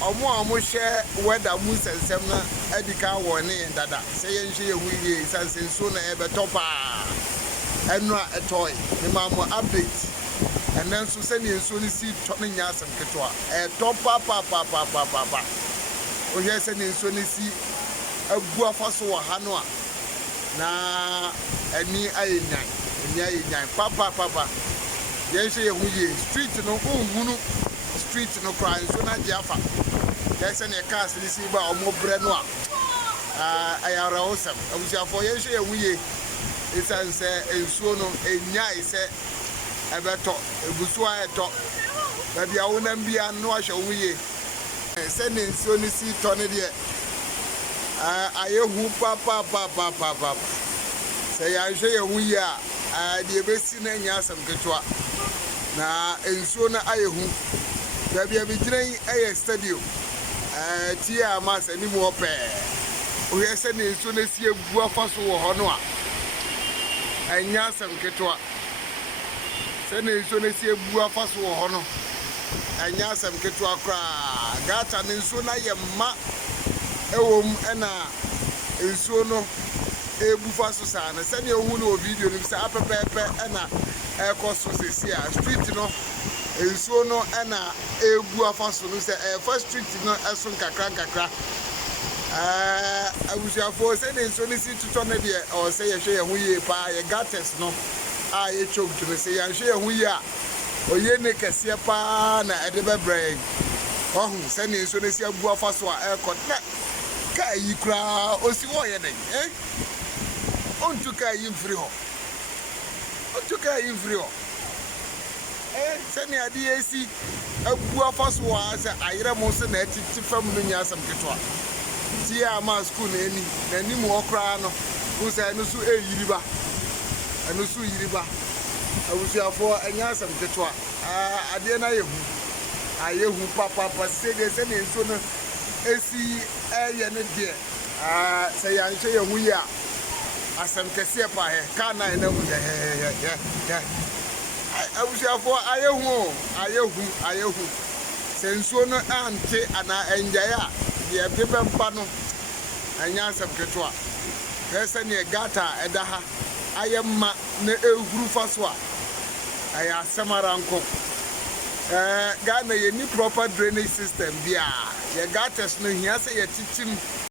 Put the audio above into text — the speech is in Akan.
omo share weather mu sensem na edika wo ne dada say yen hwe ehu ye sansen so na ebe topa enu a etoy me ma mo update and then so say ne so ni si to ne nya asem keto a topa pa o je say ne so ni si agu afaso wo ha no a na ani ayenyan papa yen hwe ehu ye street no ohunu street no cry so na jiafa yes and cars ni si ba omo bre no a ayara osam abusiafo yen hwe ehu ye isan se ensuo no enyai se ebeto ebusu ayeto ba bia wonam bia no ahwe hu ye se ne ensuo ni si to ne de ayehu papa se ya hwe ehu ye a de besi na nya asam ketwa na ensuo na ayehu da bia bi giran aye stadium tia mas ani mu ope o yese ne ensuo na si agu afaso wo ho no a anya asam ketwa se ne ensuo na si agu afaso wo ho no anya asam ketwa kra gata ne ensuo na ye ma ewom na ensuo no ebufa so sa na se ne ohu no video ni se apepepe na ekoso sesi a street no ensuo no na egu afaso no se first street no eso nkakra abusiafo se ne ensuo ni si tuto ne de o se ye hwe ye hu ye pa ye gates no a ye chok to se ye hwe ye hu ye a oye ne kese pa na ede bebre ohun se ne ensuo ne si agu afaso a ekot na ka yi kra osi wo ye den ontu ka yi mfiri ho se ne ade esi agu afaso a se ayere mo se na titi fam no nya asam ketwa ti a ma school na eni na ni mo okra no wo se no so eyiriba eno so yiriba abusiafo anya asam ketwa ade na ayehu papa se de se ne nso no esi eye ne de se ya nche ye hu ya asam kese pa he ka na na hu ya abusiafo ayehu se nso no ante ana enjaya de bebempa no anya asam ketwa kese ne gata edaha ayemma na ehuru faso a aya samaranko Ghana ye ni proper drainage system bia ye gates no hia se ye titim